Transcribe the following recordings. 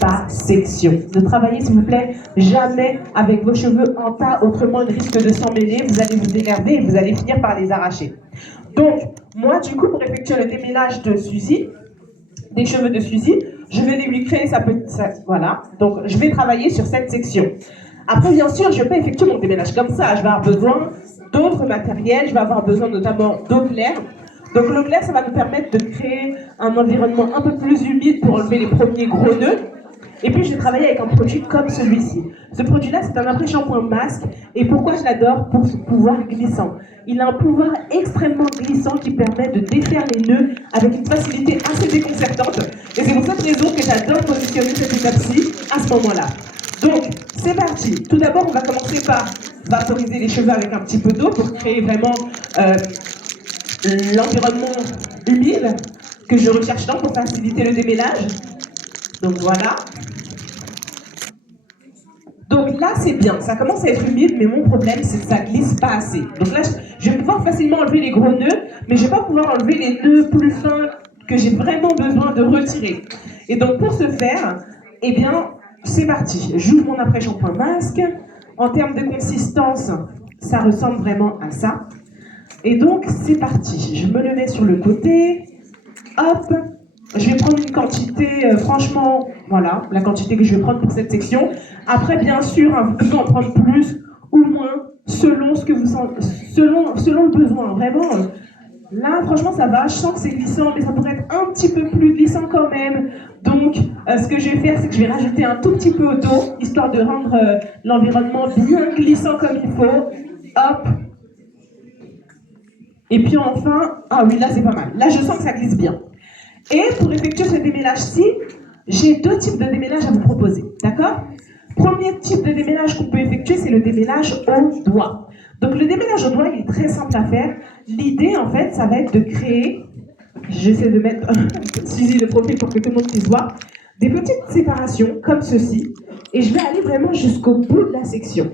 par section. Ne travaillez s'il vous plaît jamais avec vos cheveux en tas, autrement ils risquent de s'emmêler, vous allez vous énerver et vous allez finir par les arracher. Donc, moi du coup, pour effectuer le démêlage de Suzy, des cheveux de Suzy, je vais lui créer voilà, donc je vais travailler sur cette section. Après, bien sûr, je ne vais pas effectuer mon démêlage comme ça, je vais avoir besoin d'autres matériels, je vais avoir besoin notamment d'eau claire. Donc l'eau claire, ça va nous permettre de créer un environnement un peu plus humide pour enlever les premiers gros nœuds. Et puis je vais travailler avec un produit comme celui-ci. Ce produit-là, c'est un après-shampoing masque. Et pourquoi je l'adore? Pour ce pouvoir glissant. Il a un pouvoir extrêmement glissant qui permet de défaire les nœuds avec une facilité assez déconcertante. Et c'est pour cette raison que j'adore positionner cette étape-ci à ce moment-là. Donc, c'est parti. Tout d'abord, on va commencer par vaporiser les cheveux avec un petit peu d'eau pour créer vraiment l'environnement humide que je recherche là pour faciliter le démêlage. Donc voilà. Donc là, c'est bien. Ça commence à être humide, mais mon problème, c'est que ça glisse pas assez. Donc là, je vais pouvoir facilement enlever les gros nœuds, mais je vais pas pouvoir enlever les nœuds plus fins que j'ai vraiment besoin de retirer. Et donc pour ce faire, eh bien, c'est parti. J'ouvre mon après-shampoing masque. En termes de consistance, ça ressemble vraiment à ça. Et donc, c'est parti. Je me le mets sur le côté. Hop. Je vais prendre une quantité, franchement, voilà, la quantité que je vais prendre pour cette section. Après, bien sûr, vous pouvez en prendre plus ou moins, selon ce que vous sentez, selon le besoin. Vraiment, là, franchement, ça va. Je sens que c'est glissant, mais ça pourrait être un petit peu plus glissant quand même. Donc, ce que je vais faire, c'est que je vais rajouter un tout petit peu d'eau, histoire de rendre l'environnement bien glissant comme il faut. Hop. Et puis enfin, ah oui, là, c'est pas mal. Là, je sens que ça glisse bien. Et pour effectuer ce démêlage-ci, j'ai deux types de démêlage à vous proposer, d'accord? Premier type de démêlage qu'on peut effectuer, c'est le démêlage au doigt. Donc le démêlage au doigt, il est très simple à faire. L'idée, en fait, ça va être de créer, j'essaie de mettre Suzy de profil pour que tout le monde puisse voir, des petites séparations comme ceci, et je vais aller vraiment jusqu'au bout de la section.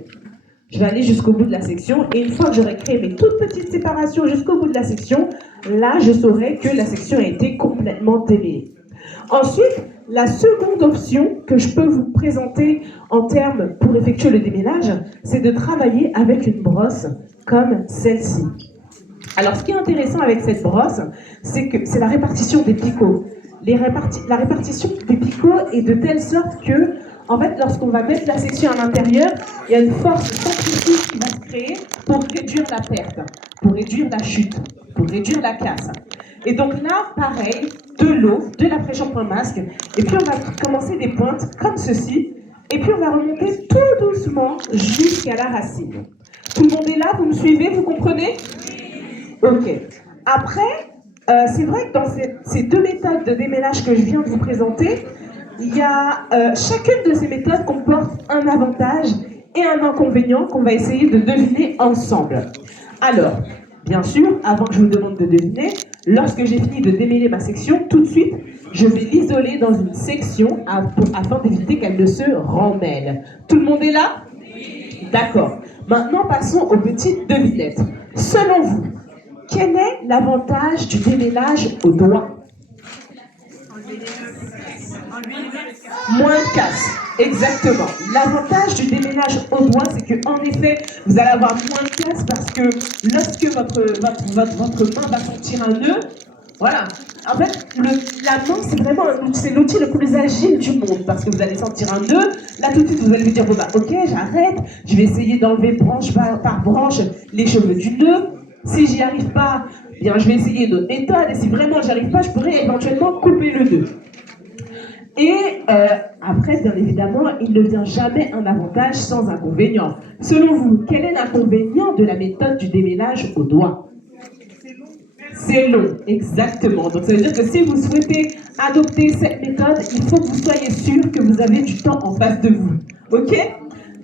Je vais aller jusqu'au bout de la section, et une fois que j'aurai créé mes toutes petites séparations jusqu'au bout de la section, là, je saurai que la section a été complètement démêlée. Ensuite, la seconde option que je peux vous présenter en termes pour effectuer le démêlage, c'est de travailler avec une brosse comme celle-ci. Alors, ce qui est intéressant avec cette brosse, c'est que c'est la répartition des picots. La répartition des picots est de telle sorte que, en fait, lorsqu'on va mettre la section à l'intérieur, il y a une force centrifuge qui va se créer pour réduire la perte, pour réduire la chute, pour réduire la casse. Et donc là, pareil, de l'eau, de l'après-shampoing masque, et puis on va commencer des pointes comme ceci, et puis on va remonter tout doucement jusqu'à la racine. Tout le monde est là, vous me suivez, vous comprenez? Ok. Après, c'est vrai que dans ces deux méthodes de démêlage que je viens de vous présenter, il y a chacune de ces méthodes comporte un avantage et un inconvénient qu'on va essayer de deviner ensemble. Alors, bien sûr, avant que je vous demande de deviner, lorsque j'ai fini de démêler ma section, tout de suite, je vais l'isoler dans une section afin d'éviter qu'elle ne se remêle. Tout le monde est là? D'accord. Maintenant, passons aux petites devinettes. Selon vous, quel est l'avantage du démêlage au doigt? Moins de casse, exactement. L'avantage du démêlage au doigt, c'est qu'en effet, vous allez avoir moins de casse parce que lorsque votre main va sentir un nœud, voilà. En fait, la main, c'est vraiment l'outil le plus agile du monde parce que vous allez sentir un nœud. Là, tout de suite, vous allez vous dire, bon, bah, ok, j'arrête, je vais essayer d'enlever branche par branche les cheveux du nœud. Si j'y arrive pas, bien, je vais essayer d'autres méthodes. Et si vraiment j'y arrive pas, je pourrais éventuellement couper le nœud. Et après, bien évidemment, il ne vient jamais un avantage sans inconvénient. Selon vous, quel est l'inconvénient de la méthode du démêlage au doigt? C'est long, exactement. Donc ça veut dire que si vous souhaitez adopter cette méthode, il faut que vous soyez sûr que vous avez du temps en face de vous. Ok?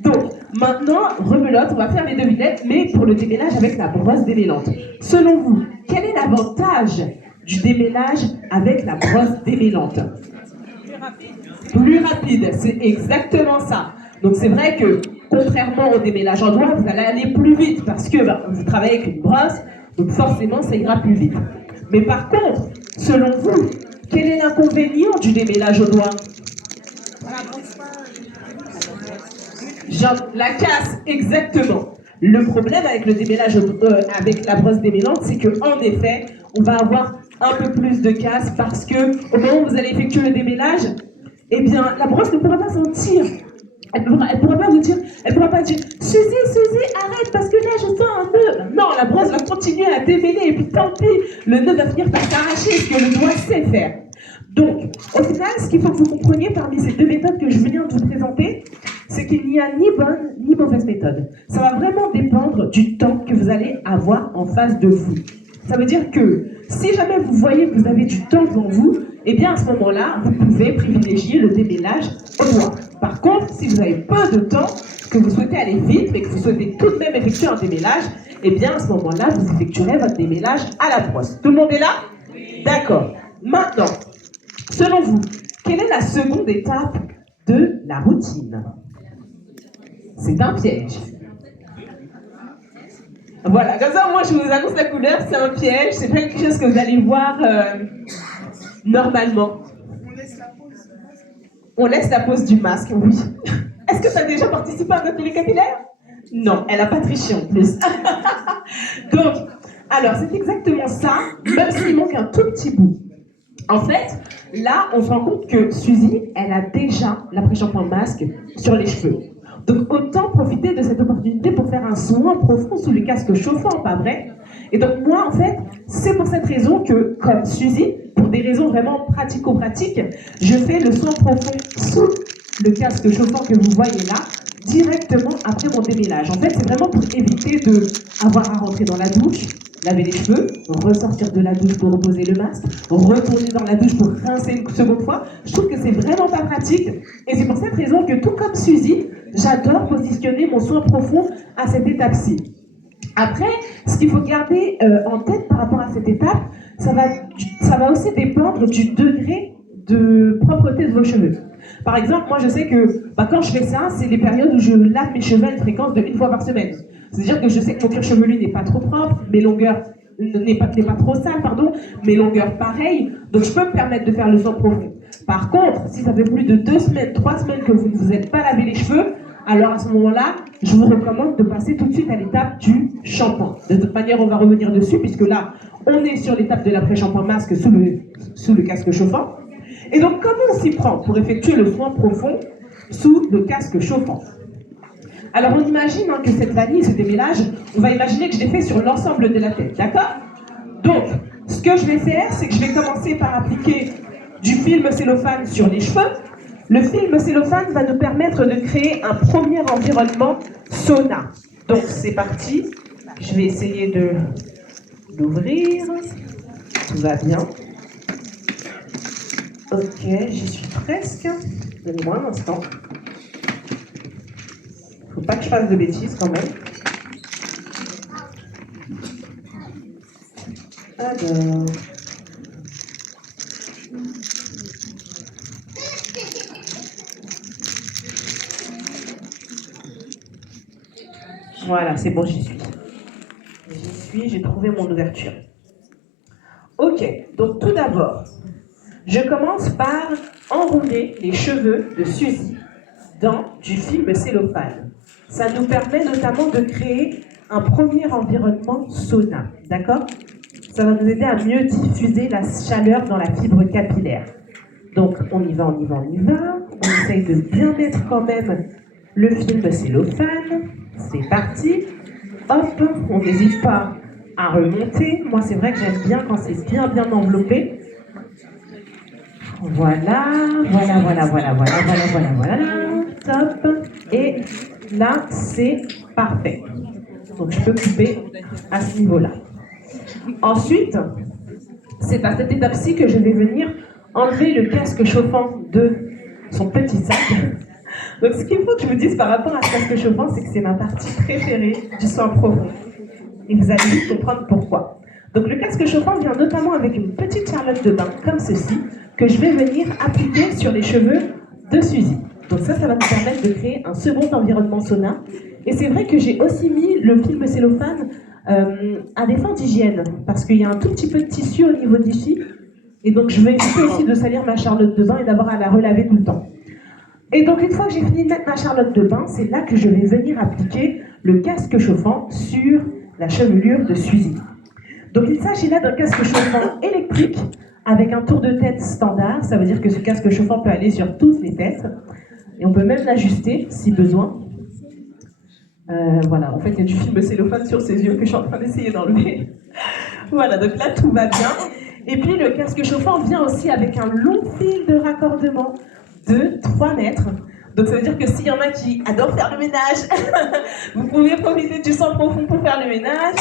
Donc, maintenant, rebelote, on va faire les devinettes, mais pour le démêlage avec la brosse démêlante. Selon vous, quel est l'avantage du démêlage avec la brosse démêlante? Plus rapide, c'est exactement ça. Donc c'est vrai que, contrairement au démêlage en doigt, vous allez aller plus vite parce que vous travaillez avec une brosse, donc forcément ça ira plus vite. Mais par contre, selon vous, quel est l'inconvénient du démêlage au doigt? Genre, la casse, exactement. Le problème avec le démêlage, avec la brosse démêlante, c'est qu'en effet, on va avoir un peu plus de casse parce que au moment où vous allez effectuer le démêlage, eh bien, la brosse ne pourra pas sentir. Elle pourra pas vous dire, elle pourra pas dire, Suzy, arrête parce que là je sens un nœud. Non, la brosse va continuer à démêler et puis tant pis, le nœud va finir par s'arracher, ce que le doigt sait faire. Donc, au final, ce qu'il faut que vous compreniez parmi ces deux méthodes que je viens de vous présenter, c'est qu'il n'y a ni bonne ni mauvaise méthode. Ça va vraiment dépendre du temps que vous allez avoir en face de vous. Ça veut dire que si jamais vous voyez que vous avez du temps devant vous, eh bien à ce moment-là, vous pouvez privilégier le démêlage au doigt. Par contre, si vous avez peu de temps, que vous souhaitez aller vite, mais que vous souhaitez tout de même effectuer un démêlage, eh bien à ce moment-là, vous effectuerez votre démêlage à la brosse. Tout le monde est là? D'accord. Maintenant, selon vous, quelle est la seconde étape de la routine? C'est un piège. Voilà, comme ça, moi, je vous annonce la couleur, c'est un piège, c'est pas quelque chose que vous allez voir normalement. On laisse la pose du masque, oui. Est-ce que tu as déjà participé à un atelier capillaire? Non, elle n'a pas triché en plus. Donc, alors, c'est exactement ça, même s'il manque un tout petit bout. En fait, là, on se rend compte que Suzy, elle a déjà l'après-shampoing masque sur les cheveux. Donc, autant profiter de cette opportunité pour faire un soin profond sous le casque chauffant, pas vrai? Et donc, moi, en fait, c'est pour cette raison que, comme Suzy, pour des raisons vraiment pratico-pratiques, je fais le soin profond sous le casque chauffant que vous voyez là, directement après mon démêlage. En fait, c'est vraiment pour éviter d'avoir à rentrer dans la douche, laver les cheveux, ressortir de la douche pour reposer le masque, retourner dans la douche pour rincer une seconde fois. Je trouve que c'est vraiment pas pratique. Et c'est pour cette raison que, tout comme Suzy, j'adore positionner mon soin profond à cette étape-ci. Après, ce qu'il faut garder en tête par rapport à cette étape, ça va aussi dépendre du degré de propreté de vos cheveux. Par exemple, moi je sais que quand je fais ça, c'est les périodes où je lave mes cheveux à une fréquence de 1 fois par semaine. C'est-à-dire que je sais que mon cuir chevelu n'est pas trop propre, mes longueurs n'est pas trop sale, pardon, mes longueurs pareilles, donc je peux me permettre de faire le soin profond. Par contre, si ça fait plus de 2 semaines, 3 semaines que vous ne vous êtes pas lavé les cheveux, alors à ce moment-là, je vous recommande de passer tout de suite à l'étape du shampoing. De toute manière, on va revenir dessus, puisque là, on est sur l'étape de l'après-shampoing masque sous le casque chauffant. Et donc, comment on s'y prend pour effectuer le soin profond sous le casque chauffant? Alors, on imagine que cette vanille, ce démêlage, on va imaginer que je l'ai fait sur l'ensemble de la tête, d'accord? Donc, ce que je vais faire, c'est que je vais commencer par appliquer du film cellophane sur les cheveux. Le film cellophane va nous permettre de créer un premier environnement sauna. Donc, c'est parti. Je vais essayer de l'ouvrir. Tout va bien. Ok, j'y suis presque. Donnez-moi un instant. Faut pas que je fasse de bêtises quand même. Alors. Voilà, c'est bon, j'y suis. J'ai trouvé mon ouverture. Ok, donc tout d'abord, je commence par enrouler les cheveux de Suzy dans du film cellophane. Ça nous permet notamment de créer un premier environnement sauna, d'accord? Ça va nous aider à mieux diffuser la chaleur dans la fibre capillaire. Donc on y va. On essaye de bien mettre quand même le film cellophane. C'est parti. Hop, on n'hésite pas à remonter. Moi, c'est vrai que j'aime bien quand c'est bien enveloppé. Voilà. Top. Et là, c'est parfait. Donc, je peux couper à ce niveau-là. Ensuite, c'est à cette étape-ci que je vais venir enlever le casque chauffant de son petit sac. Donc, ce qu'il faut que je vous dise par rapport à ce casque chauffant, c'est que c'est ma partie préférée du soin profond. Et vous allez vite comprendre pourquoi. Donc, le casque chauffant vient notamment avec une petite charlotte de bain, comme ceci, que je vais venir appliquer sur les cheveux de Suzy. Donc ça va nous permettre de créer un second environnement sauna. Et c'est vrai que j'ai aussi mis le film cellophane à des fins d'hygiène, parce qu'il y a un tout petit peu de tissu au niveau d'ici. Et donc, je vais éviter aussi de salir ma charlotte de bain et d'avoir à la relaver tout le temps. Et donc, une fois que j'ai fini de mettre ma charlotte de bain, c'est là que je vais venir appliquer le casque chauffant sur la chevelure de Suzy. Donc, il s'agit là d'un casque chauffant électrique avec un tour de tête standard. Ça veut dire que ce casque chauffant peut aller sur toutes les têtes. Et on peut même l'ajuster si besoin. Voilà, en fait, il y a du film cellophane sur ses yeux que je suis en train d'essayer d'enlever. Voilà, donc là, tout va bien. Et puis, le casque chauffant vient aussi avec un long fil de raccordement de 3 mètres. Donc, ça veut dire que s'il y en a qui adorent faire le ménage, vous pouvez profiter du sang profond pour faire le ménage.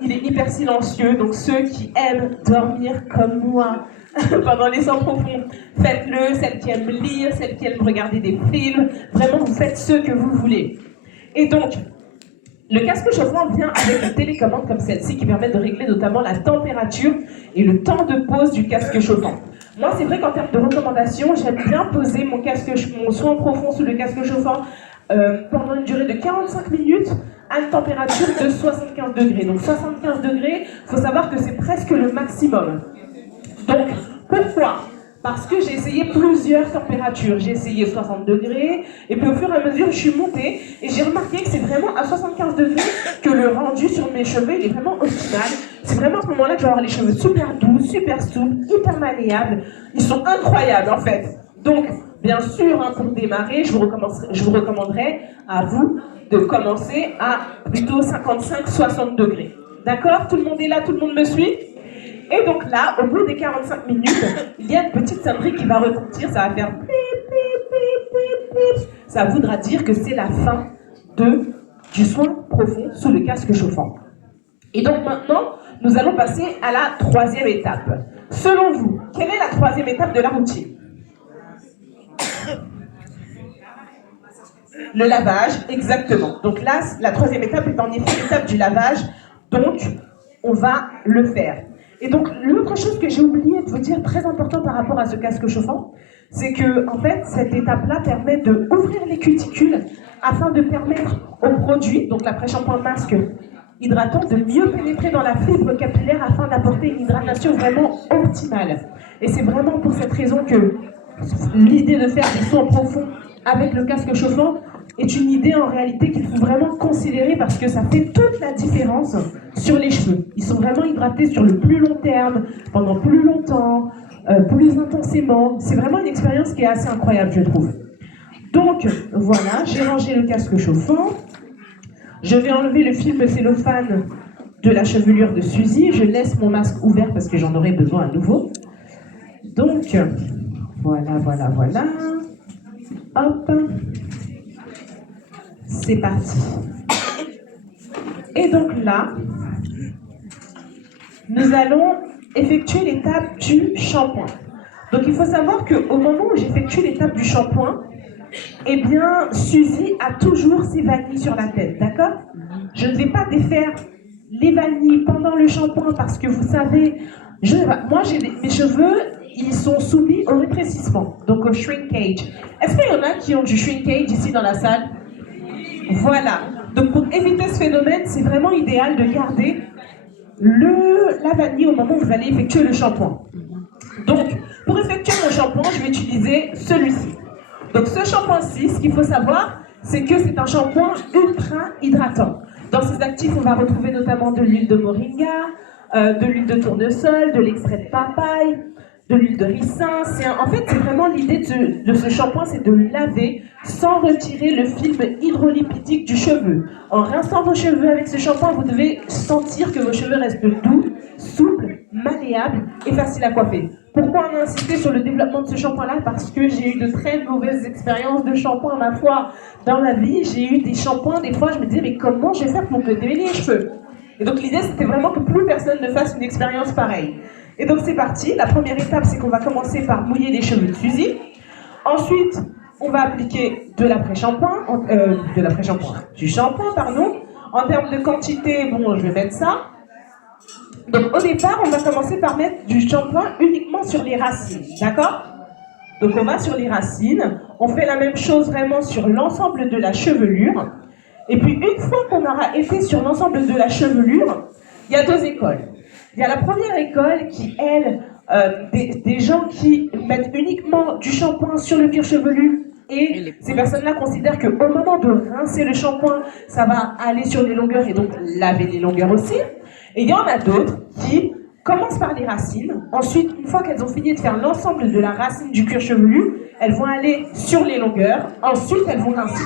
Il est hyper silencieux, donc ceux qui aiment dormir comme moi pendant les sangs profonds, faites-le. Celles qui aiment lire, celles qui aiment regarder des films, vraiment, vous faites ce que vous voulez. Et donc, le casque chauffant vient avec une télécommande comme celle-ci qui permet de régler notamment la température et le temps de pose du casque chauffant. Moi, c'est vrai qu'en termes de recommandations, j'aime bien poser mon soin profond sous le casque chauffant pendant une durée de 45 minutes à une température de 75 degrés. Donc 75 degrés, il faut savoir que c'est presque le maximum. Donc, pourquoi ? Parce que j'ai essayé plusieurs températures. J'ai essayé 60 degrés, et puis au fur et à mesure, je suis montée, et j'ai remarqué que c'est vraiment à 75 degrés que le rendu sur mes cheveux il est vraiment optimal. C'est vraiment à ce moment-là que je vais avoir les cheveux super doux, super souples, hyper malléables. Ils sont incroyables, en fait. Donc, bien sûr, hein, pour démarrer, je vous recommanderais à vous de commencer à plutôt 55-60 degrés. D'accord ? Tout le monde est là, tout le monde me suit ? Et donc là, au bout des 45 minutes, il y a une petite sonnerie qui va retentir, ça va faire pip, pip, pip, pip, pip. Ça voudra dire que c'est la fin du soin profond sous le casque chauffant. Et donc maintenant, nous allons passer à la 3e étape. Selon vous, quelle est la 3e étape de la routine ? Le lavage, exactement. Donc là, la 3e étape est en effet l'étape du lavage, donc on va le faire. Et donc, l'autre chose que j'ai oublié de vous dire, très important par rapport à ce casque chauffant, c'est que, en fait, cette étape-là permet d'ouvrir les cuticules afin de permettre au produit, donc l'après-shampoing masque hydratant, de mieux pénétrer dans la fibre capillaire afin d'apporter une hydratation vraiment optimale. Et c'est vraiment pour cette raison que l'idée de faire des soins profonds avec le casque chauffant est une idée en réalité qu'il faut vraiment considérer parce que ça fait toute la différence sur les cheveux. Ils sont vraiment hydratés sur le plus long terme, pendant plus longtemps, plus intensément. C'est vraiment une expérience qui est assez incroyable, je trouve. Donc, voilà, j'ai rangé le casque chauffant. Je vais enlever le film cellophane de la chevelure de Suzy. Je laisse mon masque ouvert parce que j'en aurai besoin à nouveau. Donc, voilà. Hop. C'est parti. Et donc là, nous allons effectuer l'étape du shampoing. Donc il faut savoir qu'au moment où j'effectue l'étape du shampoing, eh bien, Suzy a toujours ses vanilles sur la tête, d'accord ? Je ne vais pas défaire les vanilles pendant le shampoing parce que vous savez, mes cheveux, ils sont soumis au rétrécissement, donc au shrinkage. Est-ce qu'il y en a qui ont du shrinkage ici dans la salle ? Voilà. Donc pour éviter ce phénomène, c'est vraiment idéal de garder la vanille au moment où vous allez effectuer le shampoing. Donc, pour effectuer mon shampoing, je vais utiliser celui-ci. Donc ce shampoing-ci, ce qu'il faut savoir, c'est que c'est un shampoing ultra hydratant. Dans ses actifs, on va retrouver notamment de l'huile de moringa, de l'huile de tournesol, de l'extrait de papaye, de l'huile de ricin. En fait, c'est vraiment l'idée de ce shampoing, c'est de laver sans retirer le film hydrolipidique du cheveu. En rinçant vos cheveux avec ce shampoing, vous devez sentir que vos cheveux restent doux, souples, malléables et faciles à coiffer. Pourquoi on a insisté sur le développement de ce shampoing-là ? Parce que j'ai eu de très mauvaises expériences de shampoing, ma foi, dans ma vie. J'ai eu des shampoings, des fois, je me disais, mais comment je vais faire pour me démêler les cheveux ? Et donc l'idée, c'était vraiment que plus personne ne fasse une expérience pareille. Et donc c'est parti. La première étape, c'est qu'on va commencer par mouiller les cheveux de Suzy. Ensuite, on va appliquer du shampoing, pardon. En termes de quantité, bon, je vais mettre ça. Donc au départ, on va commencer par mettre du shampoing uniquement sur les racines, d'accord ? Donc on va sur les racines, on fait la même chose vraiment sur l'ensemble de la chevelure. Et puis une fois qu'on aura été sur l'ensemble de la chevelure, il y a 2 écoles. Il y a la première école qui, elle, des gens qui mettent uniquement du shampoing sur le cuir chevelu Et ces personnes-là considèrent qu'au moment de rincer le shampoing, ça va aller sur les longueurs et donc laver les longueurs aussi. Et il y en a d'autres qui commencent par les racines. Ensuite, une fois qu'elles ont fini de faire l'ensemble de la racine du cuir chevelu, elles vont aller sur les longueurs. Ensuite, elles vont rincer.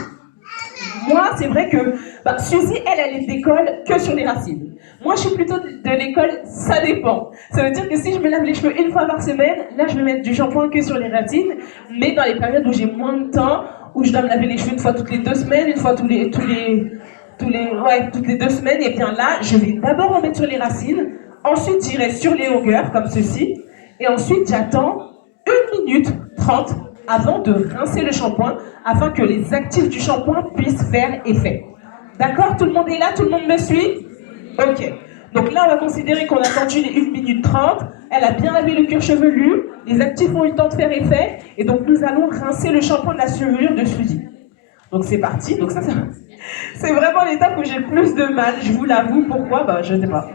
Moi, c'est vrai que Suzy, elle décolle que sur les racines. Moi, je suis plutôt de l'école, ça dépend. Ça veut dire que si je me lave les cheveux une fois par semaine, là, je vais mettre du shampoing que sur les racines. Mais dans les périodes où j'ai moins de temps, où je dois me laver les cheveux une fois toutes les 2 semaines, une fois toutes les 2 semaines, et bien là, je vais d'abord en mettre sur les racines. Ensuite, j'irai sur les longueurs, comme ceci. Et ensuite, j'attends 1 minute 30 avant de rincer le shampoing, afin que les actifs du shampoing puissent faire effet. D'accord? Tout le monde est là? Tout le monde me suit? Ok. Donc là, on va considérer qu'on a attendu les 1 minute 30. Elle a bien lavé le cuir chevelu. Les actifs ont eu le temps de faire effet. Et donc, nous allons rincer le shampoing de la chevelure de Suzy. Donc, c'est parti. Donc, ça c'est vraiment l'étape où j'ai le plus de mal. Je vous l'avoue. Pourquoi? Je ne sais pas.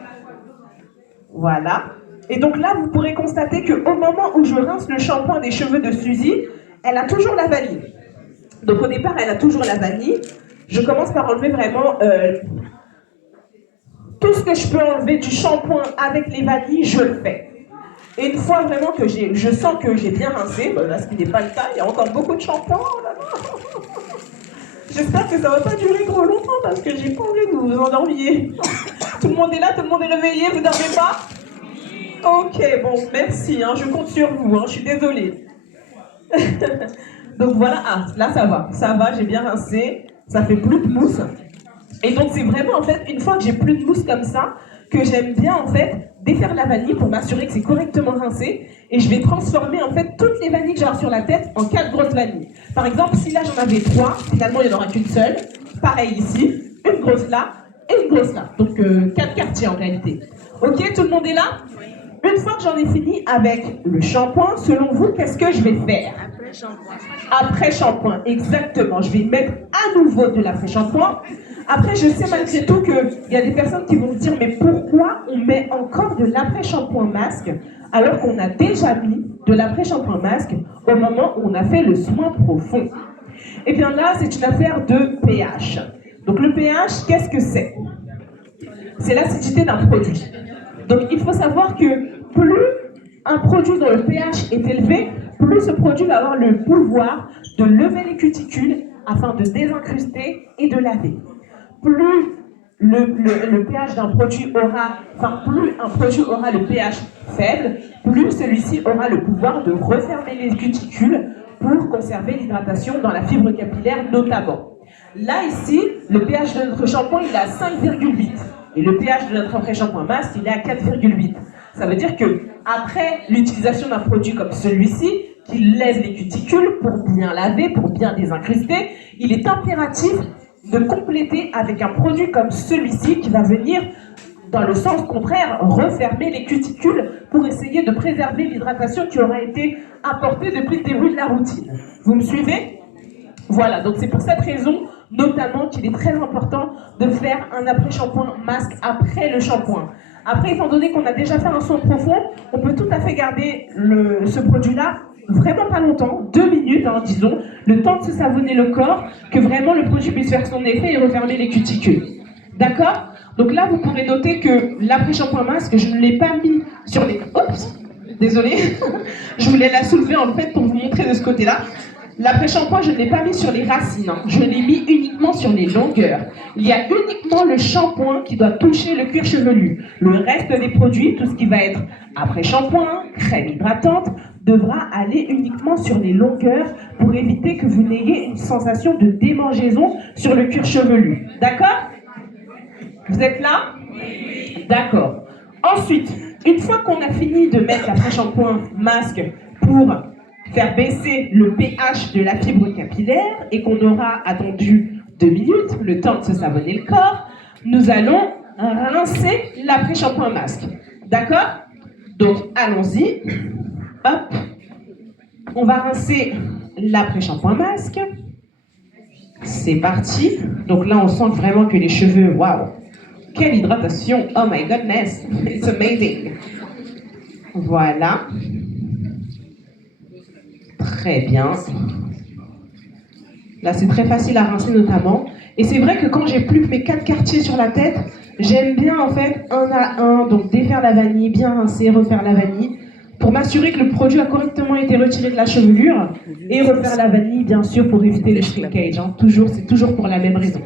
Voilà. Et donc là, vous pourrez constater qu'au moment où je rince le shampoing des cheveux de Suzy, elle a toujours la vanille. Donc au départ, elle a toujours la vanille. Je commence par enlever vraiment tout ce que je peux enlever du shampoing avec les vanilles, je le fais. Et une fois vraiment que je sens que j'ai bien rincé, là ce qui n'est pas le cas, il y a encore beaucoup de shampoing. J'espère que ça ne va pas durer trop longtemps parce que j'ai pas envie que vous vous endormiez. Tout le monde est là, tout le monde est réveillé, vous dormez pas? Ok, bon, merci, je compte sur vous, je suis désolée. Donc voilà, là ça va, j'ai bien rincé, ça fait plus de mousse. Et donc c'est vraiment en fait, une fois que j'ai plus de mousse comme ça, que j'aime bien en fait défaire la vanille pour m'assurer que c'est correctement rincé. Et je vais transformer en fait toutes les vanilles que j'ai sur la tête en 4 grosses vanilles. Par exemple, si là j'en avais 3, finalement il n'y en aura qu'une seule. Pareil ici, une grosse là et une grosse là. Donc 4 quartiers en réalité. Ok, tout le monde est là? Une fois que j'en ai fini avec le shampoing, selon vous, qu'est-ce que je vais faire? Après shampoing, exactement. Je vais mettre à nouveau de l'après-shampoing. Après, je sais malgré tout qu'il y a des personnes qui vont se dire, mais pourquoi on met encore de l'après-shampoing masque alors qu'on a déjà mis de l'après-shampoing masque au moment où on a fait le soin profond? Eh bien là, c'est une affaire de pH. Donc le pH, qu'est-ce que c'est? C'est l'acidité d'un produit. Donc il faut savoir que plus un produit dont le pH est élevé, plus ce produit va avoir le pouvoir de lever les cuticules afin de désincruster et de laver. Plus le pH d'un produit plus un produit aura le pH faible, plus celui-ci aura le pouvoir de refermer les cuticules pour conserver l'hydratation dans la fibre capillaire notamment. Là ici, le pH de notre shampoing il est à 5,8 et le pH de notre après-shampoing masque il est à 4,8. Ça veut dire que après l'utilisation d'un produit comme celui-ci, qui lève les cuticules pour bien laver, pour bien désincruster, il est impératif de compléter avec un produit comme celui-ci qui va venir, dans le sens contraire, refermer les cuticules pour essayer de préserver l'hydratation qui aura été apportée depuis le début de la routine. Vous me suivez? Voilà, donc c'est pour cette raison, notamment, qu'il est très important de faire un après-shampoing masque après le shampoing. Après, étant donné qu'on a déjà fait un soin profond, on peut tout à fait garder ce produit-là vraiment pas longtemps, 2 minutes, disons, le temps de se savonner le corps, que vraiment le produit puisse faire son effet et refermer les cuticules. D'accord? Donc là, vous pourrez noter que l'après-shampoing masque, je ne l'ai pas mis sur les... Oups, désolé. Je voulais la soulever en fait pour vous montrer de ce côté-là. L'après-shampoing, je ne l'ai pas mis sur les racines, je l'ai mis uniquement sur les longueurs. Il y a uniquement le shampoing qui doit toucher le cuir chevelu. Le reste des produits, tout ce qui va être après-shampoing, crème hydratante, devra aller uniquement sur les longueurs pour éviter que vous n'ayez une sensation de démangeaison sur le cuir chevelu. D'accord? Vous êtes là? D'accord. Ensuite, une fois qu'on a fini de mettre l'après-shampoing masque pour faire baisser le pH de la fibre capillaire et qu'on aura attendu 2 minutes, le temps de se savonner le corps, nous allons rincer l'après-shampoing masque. D'accord? Donc, allons-y. Hop. On va rincer l'après-shampoing masque. C'est parti. Donc là, on sent vraiment que les cheveux, waouh! Quelle hydratation! Oh my goodness! It's amazing! Voilà. Très bien. Là, c'est très facile à rincer notamment. Et c'est vrai que quand j'ai plus que mes 4 quartiers sur la tête, j'aime bien en fait un à un, donc défaire la vanille, bien rincer, refaire la vanille, pour m'assurer que le produit a correctement été retiré de la chevelure, et refaire la vanille bien sûr pour éviter le shrinkage. Hein. C'est toujours pour la même raison.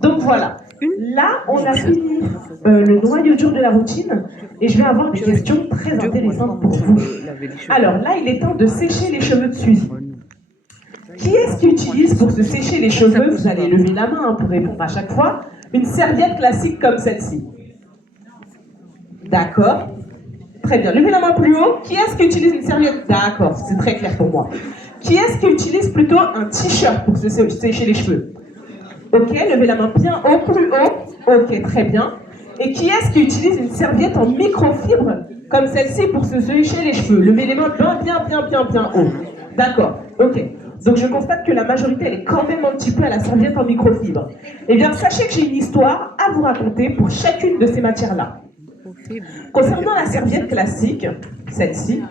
Donc voilà. Là, on a fini le noyau dur de la routine, et je vais avoir des questions très intéressantes pour vous. Alors là, il est temps de sécher les cheveux de Suzy. Qui est-ce qui utilise pour se sécher les cheveux, vous allez lever la main pour répondre à chaque fois, une serviette classique comme celle-ci? D'accord. Très bien. Levez la main plus haut. Qui est-ce qui utilise une serviette? D'accord, c'est très clair pour moi. Qui est-ce qui utilise plutôt un t-shirt pour se sécher les cheveux? Ok, levez la main bien haut, plus haut. Ok, très bien. Et qui est-ce qui utilise une serviette en microfibre comme celle-ci pour se sécher les cheveux? Levez les mains bien haut. D'accord, ok. Donc je constate que la majorité, elle est quand même un petit peu à la serviette en microfibre. Eh bien, sachez que j'ai une histoire à vous raconter pour chacune de ces matières-là. Concernant la serviette classique, celle-ci,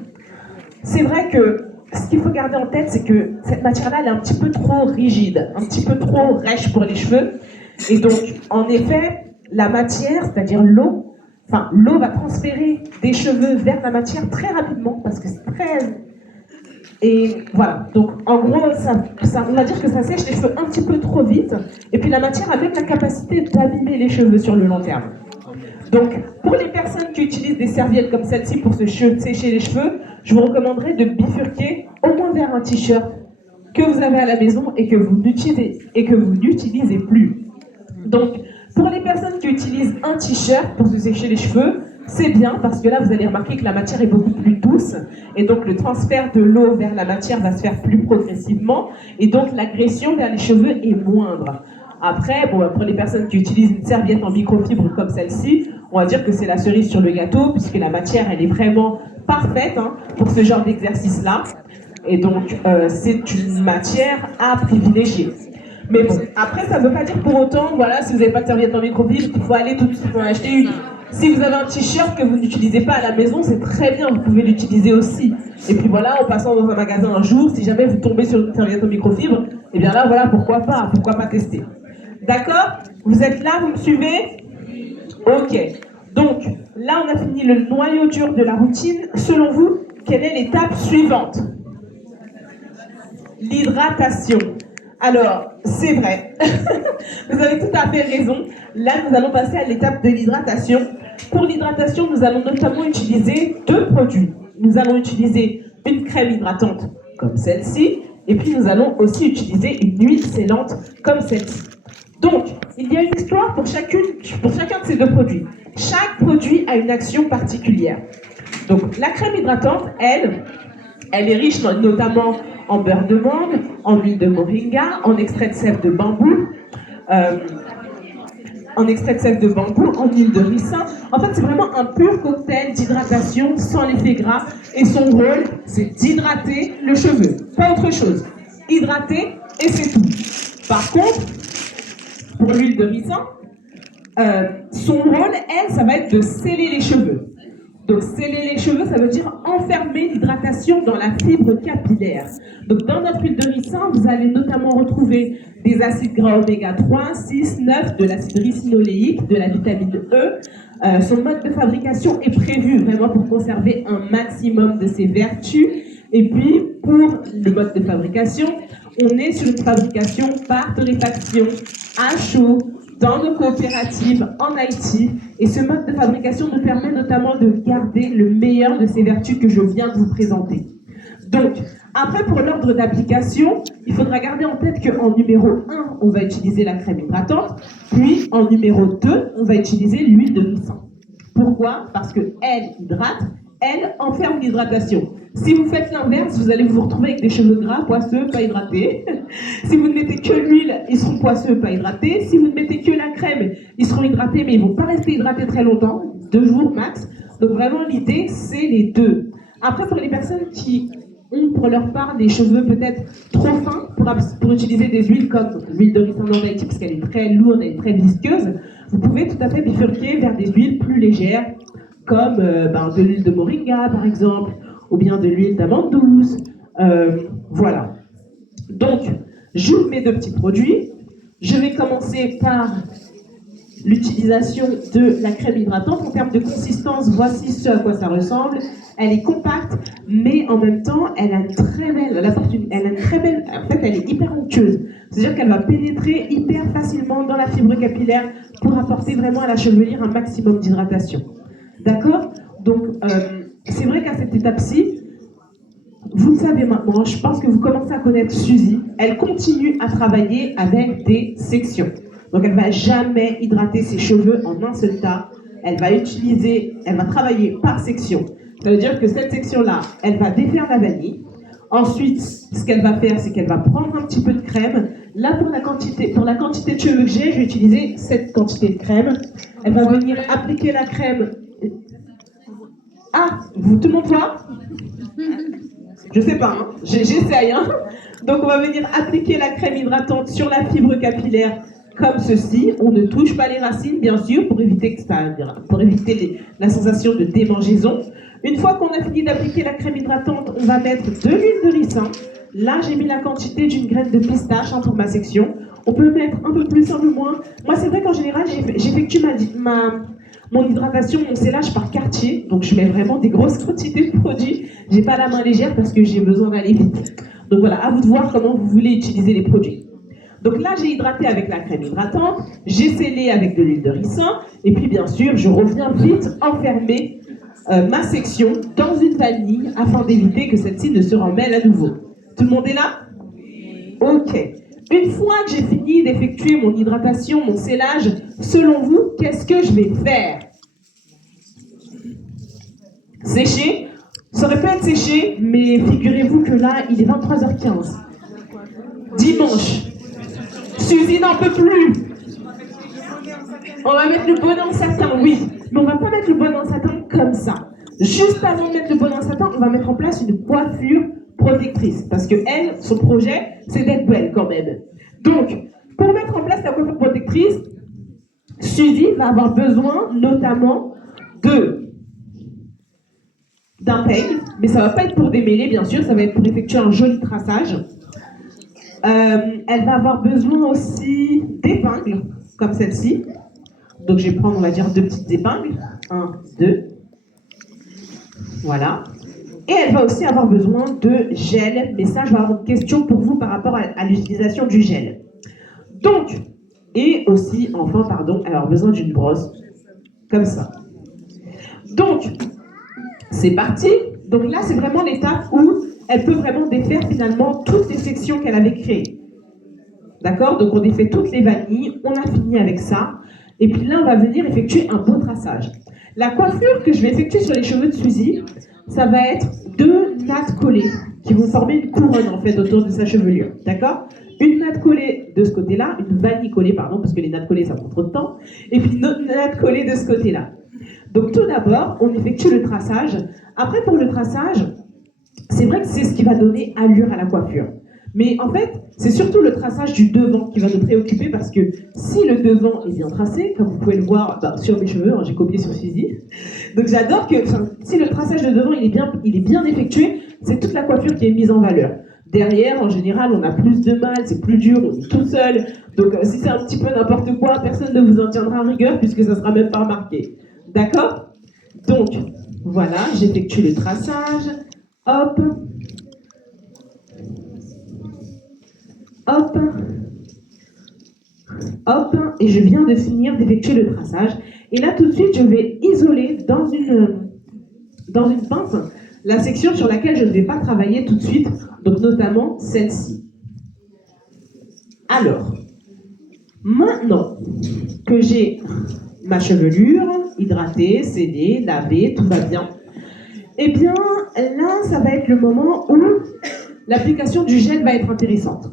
c'est vrai que ce qu'il faut garder en tête, c'est que cette matière-là, elle est un petit peu trop rigide, un petit peu trop rêche pour les cheveux. Et donc, en effet, la matière, c'est-à-dire l'eau, l'eau va transférer des cheveux vers la matière très rapidement, parce que c'est très... Et voilà, donc en gros, on va dire que ça sèche les cheveux un petit peu trop vite, et puis la matière a même la capacité d'abîmer les cheveux sur le long terme. Donc, pour les personnes qui utilisent des serviettes comme celle-ci pour se sécher les cheveux, je vous recommanderais de bifurquer au moins vers un t-shirt que vous avez à la maison et que vous n'utilisez plus. Donc, pour les personnes qui utilisent un t-shirt pour se sécher les cheveux, c'est bien parce que là, vous allez remarquer que la matière est beaucoup plus douce et donc le transfert de l'eau vers la matière va se faire plus progressivement et donc l'agression vers les cheveux est moindre. Après, pour les personnes qui utilisent une serviette en microfibre comme celle-ci, on va dire que c'est la cerise sur le gâteau puisque la matière, elle est vraiment parfaite pour ce genre d'exercice-là. Et donc, c'est une matière à privilégier. Mais bon, après, ça ne veut pas dire pour autant, voilà, si vous n'avez pas de serviette en microfibre, il faut aller tout de suite en acheter une. Si vous avez un t-shirt que vous n'utilisez pas à la maison, c'est très bien, vous pouvez l'utiliser aussi. Et puis voilà, en passant dans un magasin un jour, si jamais vous tombez sur une serviette en microfibre, et bien là, voilà, pourquoi pas tester. D'accord? Vous êtes là, vous me suivez? Ok. Donc, là, on a fini le noyau dur de la routine. Selon vous, quelle est l'étape suivante? L'hydratation. Alors, c'est vrai. Vous avez tout à fait raison. Là, nous allons passer à l'étape de l'hydratation. Pour l'hydratation, nous allons notamment utiliser 2 produits. Nous allons utiliser une crème hydratante comme celle-ci, et puis nous allons aussi utiliser une huile scellante comme celle-ci. Donc, il y a une histoire pour chacun de ces 2 produits. Chaque produit a une action particulière. Donc, la crème hydratante, elle est riche notamment en beurre de mangue, en huile de moringa, en extrait de sève de bambou, en huile de ricin. En fait, c'est vraiment un pur cocktail d'hydratation sans l'effet gras. Et son rôle, c'est d'hydrater le cheveu, pas autre chose. Hydrater, et c'est tout. Par contre, pour l'huile de ricin, son rôle, elle, ça va être de sceller les cheveux. Donc sceller les cheveux, ça veut dire enfermer l'hydratation dans la fibre capillaire. Donc dans notre huile de ricin, vous allez notamment retrouver des acides gras oméga 3, 6, 9, de l'acide ricinoléique, de la vitamine E. Son mode de fabrication est prévu vraiment pour conserver un maximum de ses vertus. Et puis pour le mode de fabrication, on est sur une fabrication par torréfaction à chaud, dans nos coopératives en Haïti, et ce mode de fabrication nous permet notamment de garder le meilleur de ces vertus que je viens de vous présenter. Donc, après pour l'ordre d'application, il faudra garder en tête qu'en numéro 1, on va utiliser la crème hydratante, puis en numéro 2, on va utiliser l'huile de ricin. Pourquoi? Parce qu'elle hydrate, elle enferme l'hydratation. Si vous faites l'inverse, vous allez vous retrouver avec des cheveux gras, poisseux, pas hydratés. Si vous ne mettez que l'huile, ils seront poisseux, pas hydratés. Si vous ne mettez que la crème, ils seront hydratés, mais ils ne vont pas rester hydratés très longtemps, 2 jours max. Donc vraiment, l'idée, c'est les 2. Après, pour les personnes qui ont pour leur part des cheveux peut-être trop fins, pour utiliser des huiles comme l'huile de ricin en Haïti, parce qu'elle est très lourde et très visqueuse, vous pouvez tout à fait bifurquer vers des huiles plus légères, comme de l'huile de moringa, par exemple, ou bien de l'huile d'amande douce, voilà. Donc, J'ouvre mes deux petits produits. Je vais commencer par l'utilisation de la crème hydratante. En termes de consistance, voici ce à quoi ça ressemble. Elle est compacte, mais en même temps, elle a une très belle, en fait, elle est hyper onctueuse. C'est-à-dire qu'elle va pénétrer hyper facilement dans la fibre capillaire pour apporter vraiment à la chevelure un maximum d'hydratation. D'accord? Donc, c'est vrai qu'à cette étape-ci, vous le savez maintenant, je pense que vous commencez à connaître Suzy. Elle continue à travailler avec des sections. Donc elle ne va jamais hydrater ses cheveux en un seul tas. Elle va travailler par section. Ça veut dire que cette section-là, elle va défaire la vanille. Ensuite, ce qu'elle va faire, c'est qu'elle va prendre un petit peu de crème. Là, pour la quantité de cheveux que j'ai, je vais utiliser cette quantité de crème. Elle va venir appliquer la crème. Ah, tout le monde voit? Je sais pas, hein. J'essaye. Hein. Donc on va venir appliquer la crème hydratante sur la fibre capillaire comme ceci. On ne touche pas les racines, bien sûr, pour éviter la sensation de démangeaison. Une fois qu'on a fini d'appliquer la crème hydratante, on va mettre de l'huile de ricin. Là, j'ai mis la quantité d'une graine de pistache pour ma section. On peut mettre un peu plus, un peu moins. Moi, c'est vrai qu'en général, j'effectue mon hydratation, mon sellage par quartier. Donc, je mets vraiment des grosses quantités de produits. J'ai pas la main légère parce que j'ai besoin d'aller vite. Donc voilà, à vous de voir comment vous voulez utiliser les produits. Donc là, j'ai hydraté avec la crème hydratante, j'ai scellé avec de l'huile de ricin, et puis bien sûr, je reviens vite enfermer ma section dans une vanille afin d'éviter que celle-ci ne se remêle à nouveau. Tout le monde est là? Ok. Une fois que j'ai fini d'effectuer mon hydratation, mon sellage, selon vous, qu'est-ce que je vais faire? Sécher? Ça aurait pu être séché, mais figurez-vous que là, il est 23h15. Dimanche. Suzy n'en peut plus. On va mettre le bonnet en satin, oui. Mais on va pas mettre le bonnet en satin comme ça. Juste avant de mettre le bonnet en satin, on va mettre en place une coiffure protectrice. Parce que elle, son projet, c'est d'être belle quand même. Donc, pour mettre en place la coiffure protectrice, Suzy va avoir besoin notamment d'un peigne, mais ça va pas être pour démêler, bien sûr, ça va être pour effectuer un joli traçage. Elle va avoir besoin aussi d'épingles, comme celle-ci. Donc je vais prendre, on va dire, 2 petites épingles. 1, 2. Voilà. Et elle va aussi avoir besoin de gel. Mais ça, je vais avoir une question pour vous par rapport à l'utilisation du gel. Donc, et aussi, enfin, pardon, elle va avoir besoin d'une brosse. Comme ça. Donc, c'est parti. Donc là, c'est vraiment l'étape où elle peut vraiment défaire finalement toutes les sections qu'elle avait créées. D'accord? Donc on défait toutes les vanilles, on a fini avec ça. Et puis là, on va venir effectuer un beau traçage. La coiffure que je vais effectuer sur les cheveux de Suzy, ça va être 2 nattes collées qui vont former une couronne en fait autour de sa chevelure. D'accord? Une natte collée de ce côté-là, une vanille collée, pardon, parce que les nattes collées, ça prend trop de temps. Et puis une autre natte collée de ce côté-là. Donc tout d'abord, on effectue le traçage. Après, pour le traçage, c'est vrai que c'est ce qui va donner allure à la coiffure. Mais en fait, c'est surtout le traçage du devant qui va nous préoccuper parce que si le devant est bien tracé, comme vous pouvez le voir sur mes cheveux, hein, j'ai copié sur Suzy. Donc j'adore que si le traçage de devant il est bien effectué, c'est toute la coiffure qui est mise en valeur. Derrière, en général, on a plus de mal, c'est plus dur, on est tout seul. Donc si c'est un petit peu n'importe quoi, personne ne vous en tiendra rigueur puisque ça ne sera même pas remarqué. D'accord? Donc, voilà, j'effectue le traçage. Hop. Hop. Hop. Et je viens de finir d'effectuer le traçage. Et là, tout de suite, je vais isoler dans une pince la section sur laquelle je ne vais pas travailler tout de suite, donc notamment celle-ci. Alors, maintenant que j'ai ma chevelure hydratée, scellée, lavée, tout va bien, eh bien, là, ça va être le moment où l'application du gel va être intéressante.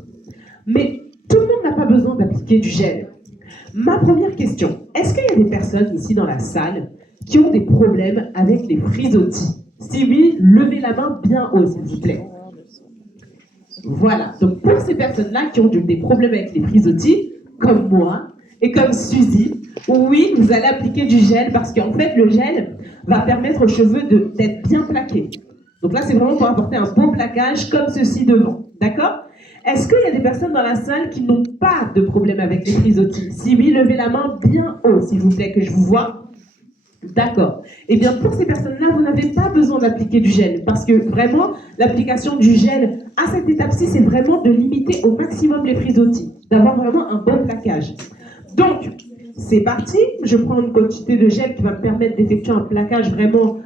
Mais tout le monde n'a pas besoin d'appliquer du gel. Ma première question, est-ce qu'il y a des personnes ici dans la salle qui ont des problèmes avec les frisottis? Si oui, levez la main bien haut, s'il vous plaît. Voilà, donc pour ces personnes-là qui ont des problèmes avec les frisottis, comme moi et comme Suzy, oui, vous allez appliquer du gel parce qu'en fait, le gel va permettre aux cheveux d'être bien plaqués. Donc là, c'est vraiment pour apporter un beau plaquage comme ceci devant, d'accord? Est-ce qu'il y a des personnes dans la salle qui n'ont pas de problème avec les frisottis? Si oui, levez la main bien haut, s'il vous plaît, que je vous vois. D'accord. Eh bien, pour ces personnes-là, vous n'avez pas besoin d'appliquer du gel, parce que vraiment, l'application du gel à cette étape-ci, c'est vraiment de limiter au maximum les frisottis, d'avoir vraiment un bon plaquage. Donc, c'est parti. Je prends une quantité de gel qui va me permettre d'effectuer un plaquage vraiment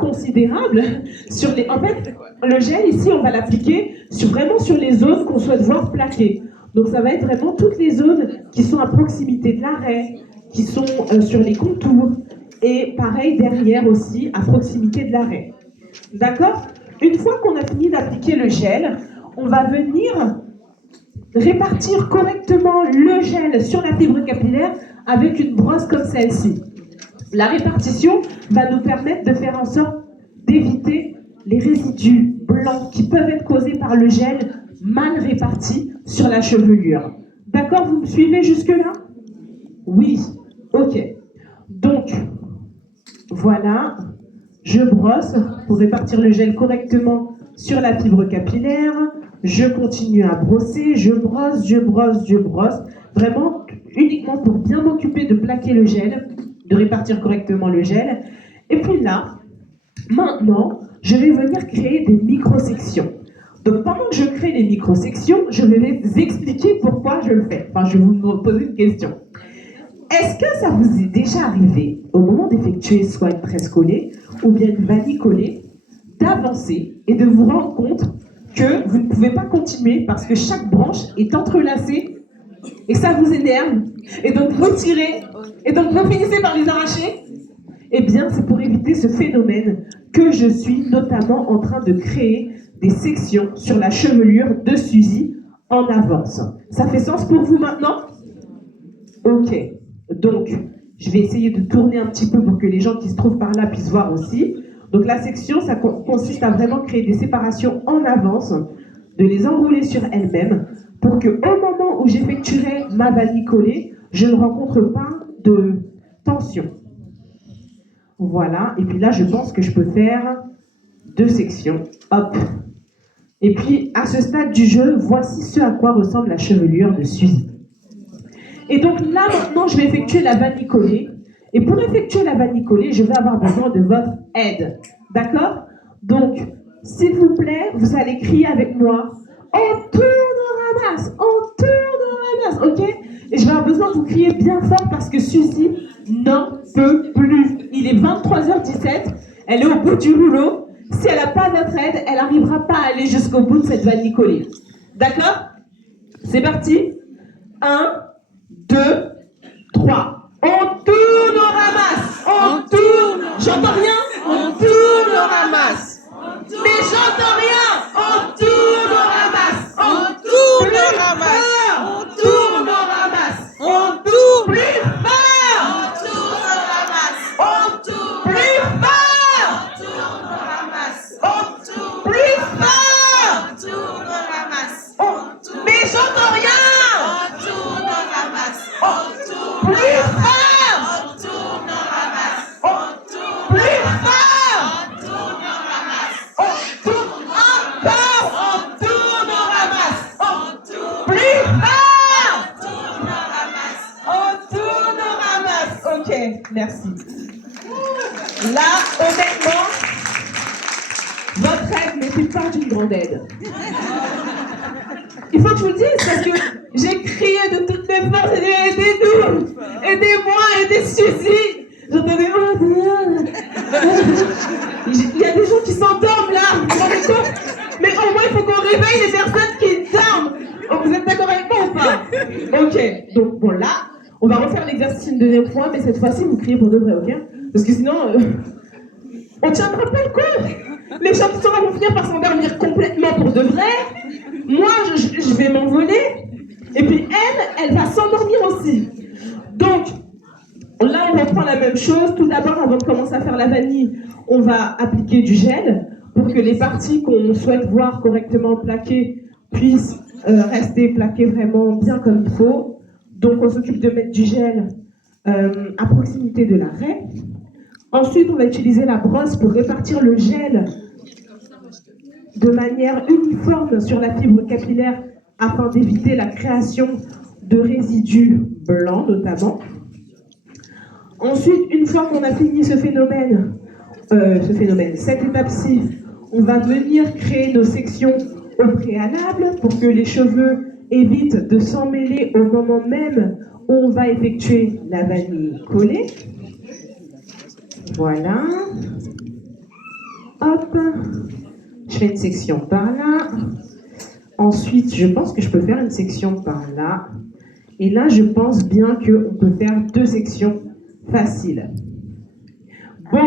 considérable sur les. En fait, le gel ici, on va l'appliquer vraiment sur les zones qu'on souhaite voir plaquées. Donc, ça va être vraiment toutes les zones qui sont à proximité de l'arrêt, qui sont sur les contours. Et pareil derrière aussi, à proximité de l'arrêt. D'accord? Une fois qu'on a fini d'appliquer le gel, on va venir répartir correctement le gel sur la fibre capillaire avec une brosse comme celle-ci. La répartition va nous permettre de faire en sorte d'éviter les résidus blancs qui peuvent être causés par le gel mal réparti sur la chevelure. D'accord? Vous me suivez jusque-là? Oui. Ok. Donc, voilà, je brosse pour répartir le gel correctement sur la fibre capillaire. Je continue à brosser, je brosse. Vraiment, uniquement pour bien m'occuper de plaquer le gel, de répartir correctement le gel. Et puis là, maintenant, je vais venir créer des micro-sections. Donc pendant que je crée les micro-sections, je vais vous expliquer pourquoi je le fais. Enfin, je vais vous poser une question. Est-ce que ça vous est déjà arrivé, au moment d'effectuer soit une tresse collée ou bien une vanille collée, d'avancer et de vous rendre compte que vous ne pouvez pas continuer parce que chaque branche est entrelacée et ça vous énerve et donc vous tirez et donc vous finissez par les arracher? Eh bien, c'est pour éviter ce phénomène que je suis notamment en train de créer des sections sur la chevelure de Suzy en avance. Ça fait sens pour vous maintenant? Ok. Donc, je vais essayer de tourner un petit peu pour que les gens qui se trouvent par là puissent voir aussi. Donc, la section, ça consiste à vraiment créer des séparations en avance, de les enrouler sur elles-mêmes, pour qu'au moment où j'effectuerai ma vanille collée, je ne rencontre pas de tension. Voilà. Et puis là, je pense que je peux faire 2 sections. Hop. Et puis, à ce stade du jeu, voici ce à quoi ressemble la chevelure de Suzy. Et donc là, maintenant, je vais effectuer la vanille collée. Et pour effectuer la vanille collée, je vais avoir besoin de votre aide. D'accord? Donc, s'il vous plaît, vous allez crier avec moi. On tourne, on ramasse, ok? Et je vais avoir besoin que vous criez bien fort parce que Suzy n'en peut plus. Il est 23h17, elle est au bout du rouleau. Si elle n'a pas notre aide, elle n'arrivera pas à aller jusqu'au bout de cette vanille collée. D'accord? C'est parti. 1, 2, 3. On tourne, on ramasse. On tourne. J'entends rien. On tourne, on ramasse. Mais j'entends rien. On tourne, on ramasse. On tourne, on ramasse. On tourne, on ramasse. On tourne. Plus fort. On tourne, on ramasse. On tourne. Plus fort. On tourne, on ramasse. On tourne. Plus fort. On tourne, on ramasse. Mais j'entends rien. Plus fort! On tourne, on ramasse. On tourne. Plus fort! On tourne, on ramasse. On tourne encore. On tourne, on ramasse. On tourne. Plus fort! On tourne, on ramasse. On tourne, on ramasse. Ok, merci. Là, honnêtement, votre aide n'est plus pas d'une grande aide. Il faut que je vous le dise parce que j'ai crié de toutes mes forces et aidez-nous, aidez-moi, aidez Suzy. J'entendais il y a des gens qui s'endorment là, vous vous rendez compte? Mais au moins il faut qu'on réveille les personnes qui dorment. Oh, vous êtes d'accord avec moi ou pas? Ok, donc bon là, on va refaire l'exercice une deuxième fois, mais cette fois-ci vous criez pour de vrai, ok? Parce que sinon, on tiendra pas le coup. Les gens qui sont là vont finir par s'endormir complètement pour de vrai. Moi, je vais m'envoler. Et puis elle va s'endormir aussi. Donc, là, on reprend la même chose. Tout d'abord, avant de commencer à faire la vanille, on va appliquer du gel pour que les parties qu'on souhaite voir correctement plaquées puissent rester plaquées vraiment bien comme il faut. Donc, on s'occupe de mettre du gel à proximité de l'arrêt. Ensuite, on va utiliser la brosse pour répartir le gel de manière uniforme sur la fibre capillaire afin d'éviter la création de résidus blancs notamment. Ensuite, une fois qu'on a fini cette étape-ci, on va venir créer nos sections au préalable pour que les cheveux évitent de s'emmêler au moment même où on va effectuer la vanille collée. Voilà. Hop. Je fais une section par là. Ensuite, je pense que je peux faire une section par là. Et là, je pense bien qu'on peut faire 2 sections faciles. Bon.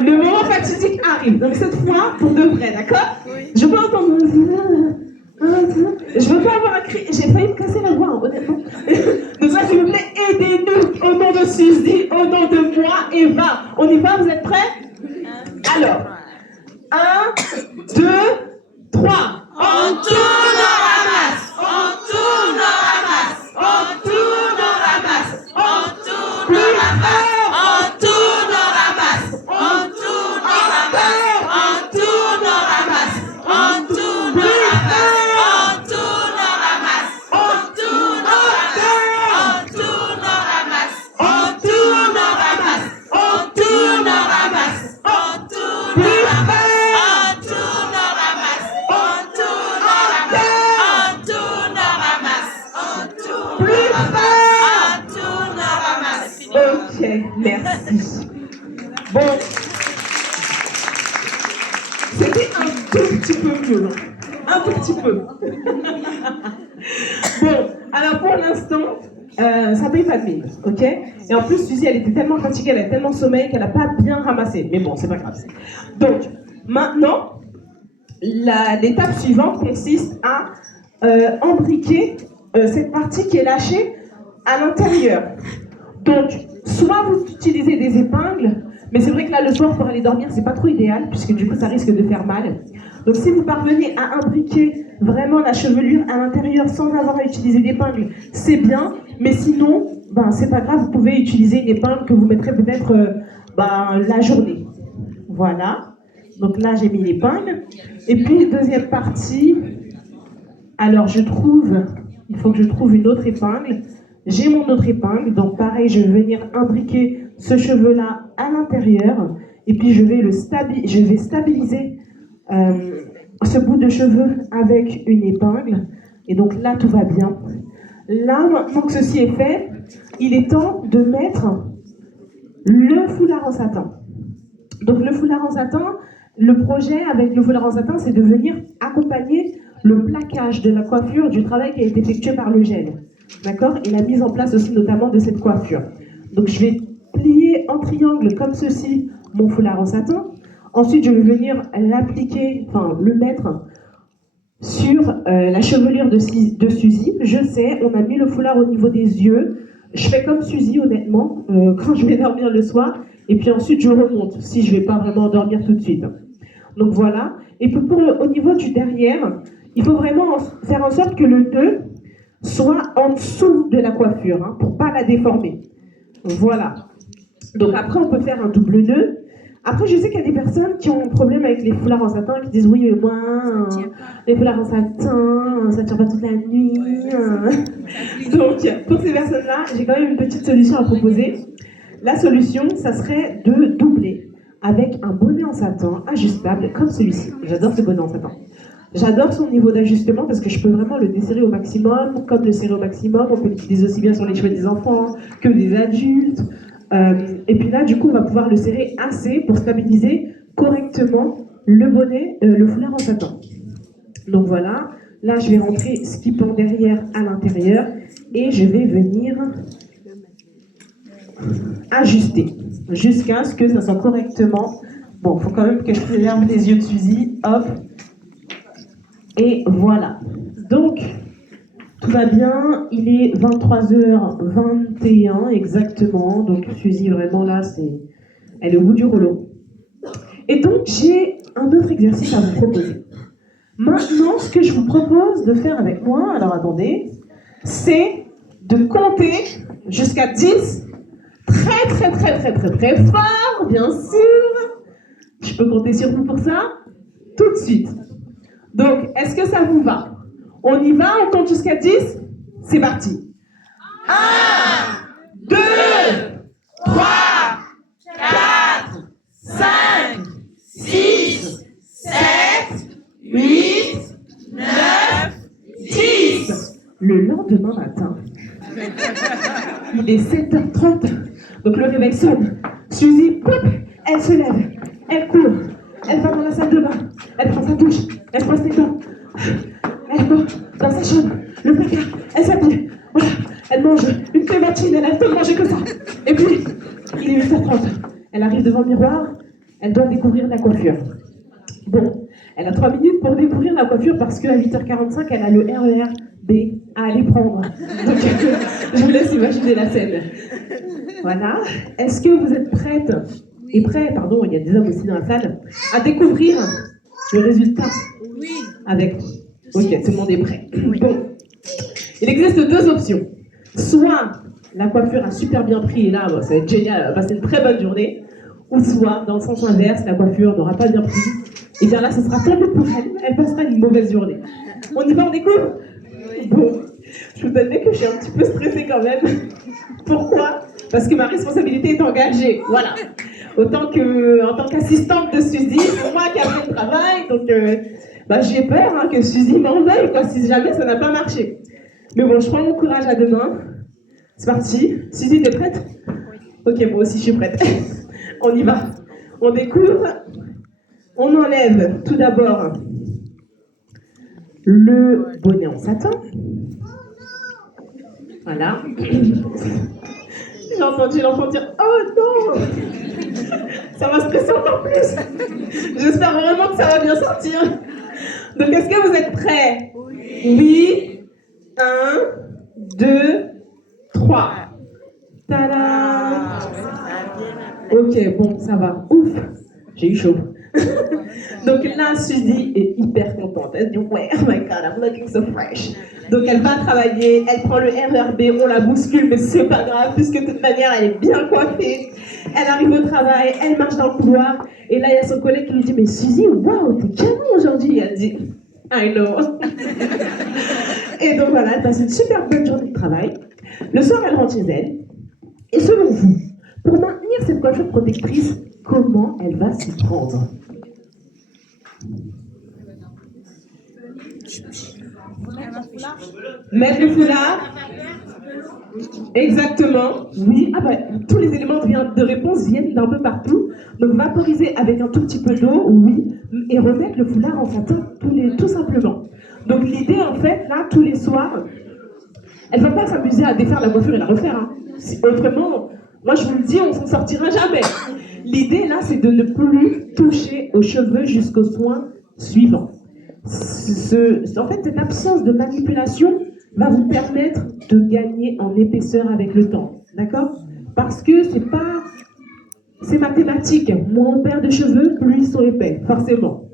Le moment fatidique arrive. Donc cette fois, pour de vrai, d'accord? Je peux entendre... Je veux pas avoir un cri. J'ai failli me casser la voix, hein, honnêtement. Donc là, s'il vous plaît, aidez-nous au nom de Suzy, au nom de moi, Eva. On y va, vous êtes prêts? Alors, 1, 2, 3. On tourne, on ramasse. On tourne, on ramasse. On tourne, on ramasse. On tourne, on ramasse. On tourne, on ramasse. On tourne, on ramasse. On tourne, on ramasse. On tourne, on ramasse. On tourne, on ramasse. On tourne, on ramasse. On tourne, on ramasse. On tourne, on ramasse. On tourne, on ramasse. On tourne, on ramasse. Ok, merci. Bon, c'était un tout petit peu violent. Un tout petit peu. Bon, alors pour l'instant, ça paye pas de mine, ok? Et en plus, Suzy, elle était tellement fatiguée, elle a tellement sommeil qu'elle n'a pas bien ramassé. Mais bon, c'est pas grave. Donc, maintenant, l'étape suivante consiste à embriquer cette partie qui est lâchée à l'intérieur. Donc, soit vous utilisez des épingles, mais c'est vrai que là, le soir, pour aller dormir, c'est pas trop idéal, puisque du coup, ça risque de faire mal. Donc, si vous parvenez à imbriquer vraiment la chevelure à l'intérieur sans avoir à utiliser d'épingles, c'est bien. Mais sinon, c'est pas grave, vous pouvez utiliser une épingle que vous mettrez peut-être la journée. Voilà. Donc là, j'ai mis l'épingle. Et puis, deuxième partie. Alors, il faut que je trouve une autre épingle. J'ai mon autre épingle, donc pareil, je vais venir imbriquer ce cheveu-là à l'intérieur, et puis je vais stabiliser ce bout de cheveu avec une épingle, et donc là, tout va bien. Là, maintenant que ceci est fait, il est temps de mettre le foulard en satin. Donc le foulard en satin, le projet avec le foulard en satin, c'est de venir accompagner le plaquage de la coiffure du travail qui a été effectué par le gel. D'accord? Et la mise en place aussi notamment de cette coiffure. Donc je vais plier en triangle comme ceci mon foulard en satin. Ensuite je vais venir l'appliquer, le mettre sur la chevelure de Suzy. Je sais, on a mis le foulard au niveau des yeux. Je fais comme Suzy honnêtement quand je vais dormir le soir. Et puis ensuite je remonte si je ne vais pas vraiment dormir tout de suite. Donc voilà. Et puis au niveau du derrière, il faut vraiment faire en sorte que le nœud soit en dessous de la coiffure, pour ne pas la déformer. Voilà. Donc après, on peut faire un double nœud. Après, je sais qu'il y a des personnes qui ont un problème avec les foulards en satin, qui disent oui, mais moi, les foulards en satin, ça ne tient pas toute la nuit. Donc, pour ces personnes-là, j'ai quand même une petite solution à proposer. La solution, ça serait de doubler avec un bonnet en satin ajustable comme celui-ci. J'adore ce bonnet en satin. J'adore son niveau d'ajustement parce que je peux vraiment le desserrer au maximum, comme le serrer au maximum. On peut l'utiliser aussi bien sur les cheveux des enfants que des adultes. Et puis là, du coup, on va pouvoir le serrer assez pour stabiliser correctement le bonnet, le foulard en satin. Donc voilà, là, je vais rentrer ce qui pend derrière à l'intérieur et je vais venir ajuster jusqu'à ce que ça soit correctement. Bon, il faut quand même que je préserve les yeux de Suzy. Hop. Et voilà. Donc, tout va bien. Il est 23h21 exactement. Donc, Suzy, vraiment là, elle est au bout du rouleau. Et donc, j'ai un autre exercice à vous proposer. Maintenant, ce que je vous propose de faire avec moi, alors attendez, c'est de compter jusqu'à 10 très très très très très très fort, bien sûr. Je peux compter sur vous pour ça tout de suite. Donc, est-ce que ça vous va? On y va, on compte jusqu'à 10? C'est parti. 1, 2, 3, 4, 5, 6, 7, 8, 9, 10. Le lendemain matin, il est 7h30, donc le réveil sonne. Suzy, poup, elle se lève, elle court, elle va dans la salle de bain, elle prend sa douche, elle brosse les dents, elle va dans sa chambre, le placard, elle s'habille, voilà, elle mange une clémentine, elle a le temps de manger que ça. Et puis, il est 8h30, elle arrive devant le miroir, elle doit découvrir la coiffure. Bon, elle a 3 minutes pour découvrir la coiffure parce qu'à 8h45, elle a le RER B à aller prendre. Donc, je vous laisse imaginer la scène. Voilà. Est-ce que vous êtes prête et prêts, pardon, il y a des hommes aussi dans la salle, à découvrir le résultat? Oui. Avec. Ok, tout le monde est prêt. Bon. Il existe 2 options. Soit la coiffure a super bien pris et là, bon, ça va être génial, elle va passer une très bonne journée. Ou soit, dans le sens inverse, la coiffure n'aura pas bien pris. Et bien là, ce sera tant mieux pour elle, elle passera une mauvaise journée. On y va, on découvre? Bon, je vous admets que je suis un petit peu stressée quand même. Pourquoi? Parce que ma responsabilité est engagée, voilà. Autant que, en tant qu'assistante de Suzy, c'est moi qui ai fait le travail, donc j'ai peur que Suzy m'en veuille, quoi, si jamais ça n'a pas marché. Mais bon, je prends mon courage à 2 mains. C'est parti. Suzy, t'es prête? Ok, moi aussi je suis prête. On y va. On découvre. On enlève tout d'abord le bonnet en satin. Voilà. J'ai entendu l'enfant dire « Oh non !» Ça m'a stressé encore plus. J'espère vraiment que ça va bien sortir. Donc, est-ce que vous êtes prêts? Oui. 1, 2, 3. Tada! Ok, bon, ça va. Ouf, j'ai eu chaud. Donc là, Suzy est hyper contente. Elle dit ouais, oh my god, I'm looking so fresh. Donc elle va travailler, elle prend le RERB, on la bouscule, mais c'est pas grave, puisque de toute manière, elle est bien coiffée. Elle arrive au travail, elle marche dans le couloir, et là, il y a son collègue qui lui dit mais Suzy, waouh, t'es canon aujourd'hui. Elle dit I know. Et donc voilà, elle passe une super bonne journée de travail. Le soir, elle rentre chez elle. Et selon vous, pour maintenir cette coiffure protectrice, comment elle va s'y prendre? Mettre le foulard. Exactement. Oui. Ah bah, tous les éléments de réponse viennent d'un peu partout. Donc vaporiser avec un tout petit peu d'eau, oui, et remettre le foulard en satin tout simplement. Donc l'idée en fait, là, tous les soirs, elle ne va pas s'amuser à défaire la coiffure et la refaire. Hein. Autrement, moi je vous le dis, on s'en sortira jamais. L'idée là, c'est de ne plus toucher aux cheveux jusqu'au soin suivant. En fait, cette absence de manipulation va vous permettre de gagner en épaisseur avec le temps, d'accord? Parce que c'est mathématique. Moins on perd de cheveux, plus ils sont épais, forcément.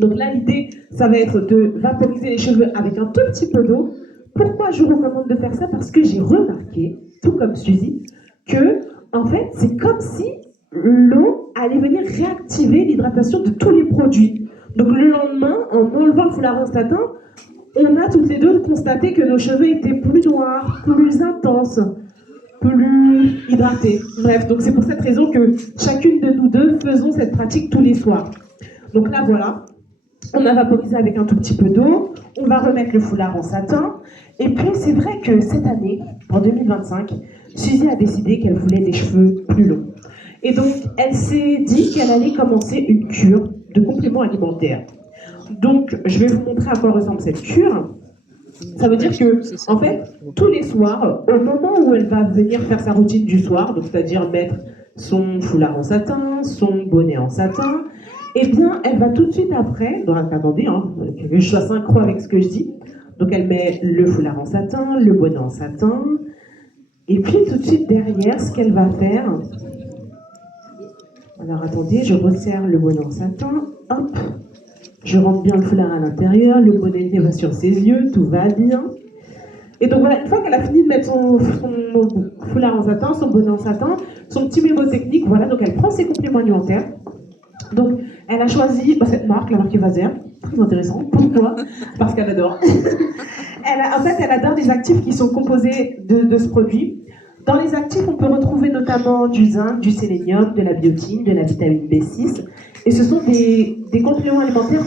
Donc là, l'idée, ça va être de vaporiser les cheveux avec un tout petit peu d'eau. Pourquoi je vous recommande de faire ça? Parce que j'ai remarqué, tout comme Suzy, que en fait, c'est comme si l'eau allait venir réactiver l'hydratation de tous les produits. Donc le lendemain, en enlevant le foulard en satin, on a toutes les deux constaté que nos cheveux étaient plus noirs, plus intenses, plus hydratés. Bref, donc c'est pour cette raison que chacune de nous deux faisons cette pratique tous les soirs. Donc là, voilà, on a vaporisé avec un tout petit peu d'eau, on va remettre le foulard en satin, et puis c'est vrai que cette année, en 2025, Suzy a décidé qu'elle voulait des cheveux plus longs. Et donc, elle s'est dit qu'elle allait commencer une cure de compléments alimentaires. Donc, je vais vous montrer à quoi ressemble cette cure. Ça veut dire que, en fait, tous les soirs, au moment où elle va venir faire sa routine du soir, donc c'est-à-dire mettre son foulard en satin, son bonnet en satin, eh bien, elle va tout de suite après, donc attendez, que je sois synchro avec ce que je dis, donc elle met le foulard en satin, le bonnet en satin, et puis tout de suite derrière, ce qu'elle va faire, alors attendez, je resserre le bonnet en satin, hop, je rentre bien le foulard à l'intérieur, le bonnet va sur ses yeux, tout va bien. Et donc voilà, une fois qu'elle a fini de mettre son foulard en satin, son bonnet en satin, son petit mémo technique, voilà, donc elle prend ses compléments alimentaires. Donc elle a choisi cette marque, la marque Evaser. très intéressant. Pourquoi? Parce qu'elle adore. Elle adore les actifs qui sont composés de ce produit. Dans les actifs, on peut retrouver notamment du zinc, du sélénium, de la biotine, de la vitamine B6. Et ce sont des compléments alimentaires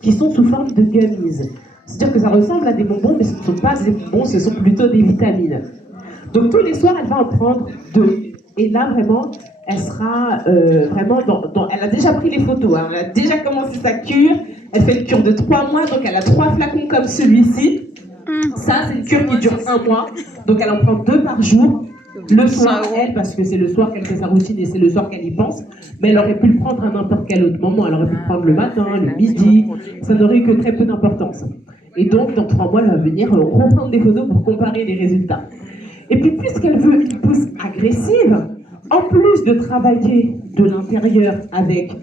qui sont sous forme de gummies. C'est-à-dire que ça ressemble à des bonbons, mais ce ne sont pas des bonbons, ce sont plutôt des vitamines. Donc tous les soirs, elle va en prendre 2. Et là, vraiment, elle sera vraiment elle a déjà pris les photos, hein. Elle a déjà commencé sa cure. Elle fait une cure de 3 mois, donc elle a 3 flacons comme celui-ci. Ça, c'est une cure qui dure 1 mois. Donc elle en prend 2 par jour. Le soir, elle, parce que c'est le soir qu'elle fait sa routine et c'est le soir qu'elle y pense. Mais elle aurait pu le prendre à n'importe quel autre moment. Elle aurait pu le prendre le matin, le midi. Ça n'aurait eu que très peu d'importance. Et donc, dans 3 mois, elle va venir reprendre des photos pour comparer les résultats. Et puis, puisqu'elle veut une pousse agressive, en plus de travailler de l'intérieur avec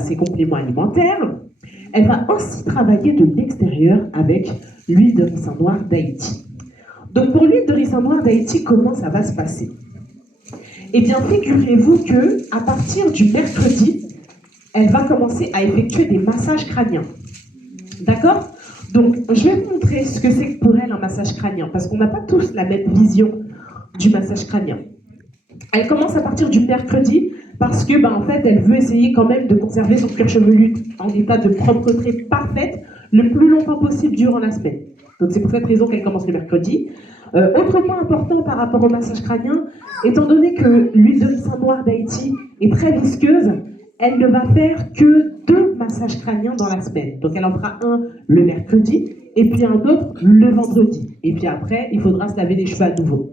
ses compléments alimentaires, elle va aussi travailler de l'extérieur avec l'huile de ricin noir d'Haïti. Donc pour l'huile de ricin noir d'Haïti, comment ça va se passer? Eh bien, figurez-vous que à partir du mercredi, elle va commencer à effectuer des massages crâniens. D'accord? Donc, je vais vous montrer ce que c'est pour elle un massage crânien, parce qu'on n'a pas tous la même vision du massage crânien. Elle commence à partir du mercredi parce que, en fait, elle veut essayer quand même de conserver son cuir chevelu en état de propreté parfaite le plus longtemps possible durant la semaine. Donc c'est pour cette raison qu'elle commence le mercredi. Autre point important par rapport au massage crânien, étant donné que l'huile de ricin noir d'Haïti est très visqueuse, elle ne va faire que 2 massages crâniens dans la semaine. Donc elle en fera un le mercredi et puis un autre le vendredi. Et puis après, il faudra se laver les cheveux à nouveau.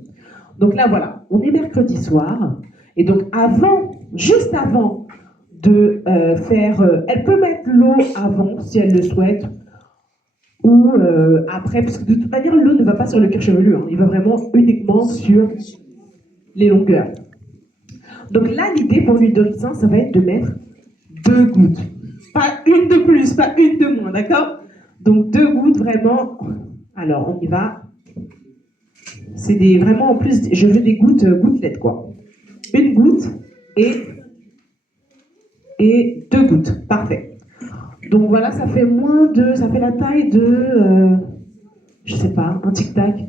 Donc là, voilà, on est mercredi soir. Et donc juste avant de elle peut mettre l'eau avant si elle le souhaite, ou après, parce que de toute manière, l'eau ne va pas sur le cuir chevelu, hein. Il va vraiment uniquement sur les longueurs. Donc là, l'idée pour l'huile de ricin, ça va être de mettre 2 gouttes. Pas une de plus, pas une de moins, d'accord? Donc 2 gouttes vraiment. Alors, on y va. C'est vraiment, en plus, je veux des gouttelettes, quoi. 1 goutte et 2 gouttes. Parfait. Donc voilà, ça fait ça fait la taille de, je sais pas, un tic-tac.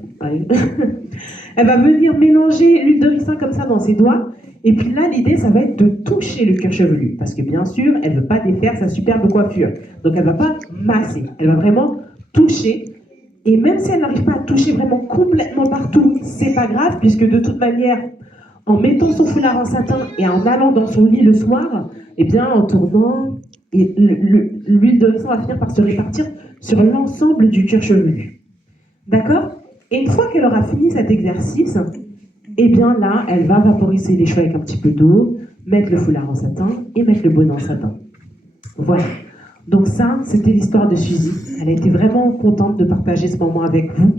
Elle va venir mélanger l'huile de ricin comme ça dans ses doigts. Et puis là, l'idée, ça va être de toucher le cuir chevelu. Parce que bien sûr, elle ne veut pas défaire sa superbe coiffure. Donc elle ne va pas masser. Elle va vraiment toucher. Et même si elle n'arrive pas à toucher vraiment complètement partout, c'est pas grave, puisque de toute manière, en mettant son foulard en satin et en allant dans son lit le soir, eh bien, en tournant, l'huile de ricin va finir par se répartir sur l'ensemble du cuir chevelu. D'accord? Et une fois qu'elle aura fini cet exercice, eh bien là, elle va vaporiser les cheveux avec un petit peu d'eau, mettre le foulard en satin et mettre le bonnet en satin. Voilà. Donc ça, c'était l'histoire de Suzy. Elle a été vraiment contente de partager ce moment avec vous.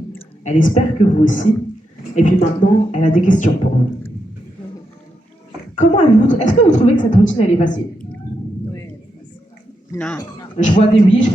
Elle espère que vous aussi. Et puis maintenant, elle a des questions pour vous. Est-ce que vous trouvez que cette routine, elle est facile? Non. Je vois des oui,